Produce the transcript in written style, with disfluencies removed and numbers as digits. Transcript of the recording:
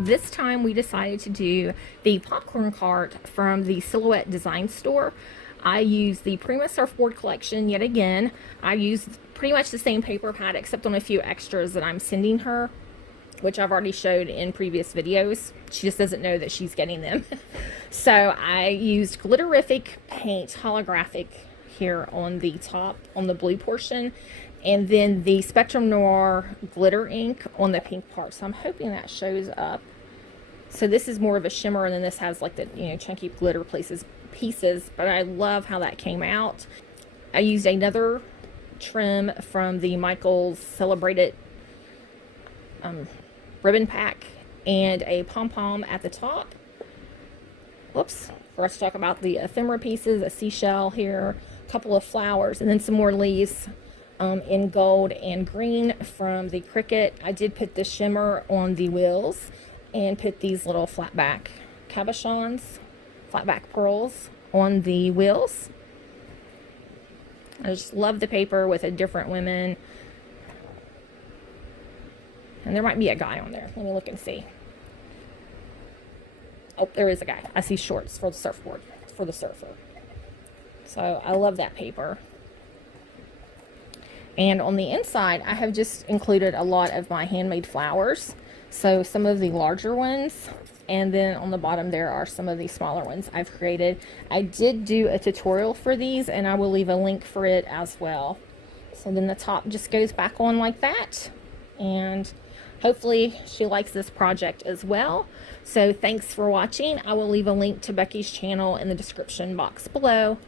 this time we decided to do the popcorn cart from the Silhouette Design Store. I used the Prima Surfboard collection yet again. I used pretty much the same paper pad except on a few extras that I'm sending her, which I've already showed in previous videos. She just doesn't know that she's getting them. So I used glitterific paint, holographic, here on the top, on the blue portion, and then the Spectrum Noir glitter ink on the pink part. So I'm hoping that shows up. So this is more of a shimmer, and then this has like the, you know, chunky glitter pieces, but I love how that came out. I used another trim from the Michaels Celebrated ribbon pack and a pom-pom at the top. Whoops. For us to talk about the ephemera pieces, a seashell here, a couple of flowers, and then some more leaves in gold and green from the Cricut. I did put the shimmer on the wheels and put these little flat back cabochons, flat back pearls on the wheels. I just love the paper with a different women. And there might be a guy on there. Let me look and see. Oh, there is a guy. I see shorts for the surfboard, for the surfer. So I love that paper. And on the inside, I have just included a lot of my handmade flowers. So some of the larger ones, and then on the bottom there are some of the smaller ones I've created. I did do a tutorial for these, and I will leave a link for it as well. So then the top just goes back on like that. And hopefully she likes this project as well. So thanks for watching. I will leave a link to Becky's channel in the description box below.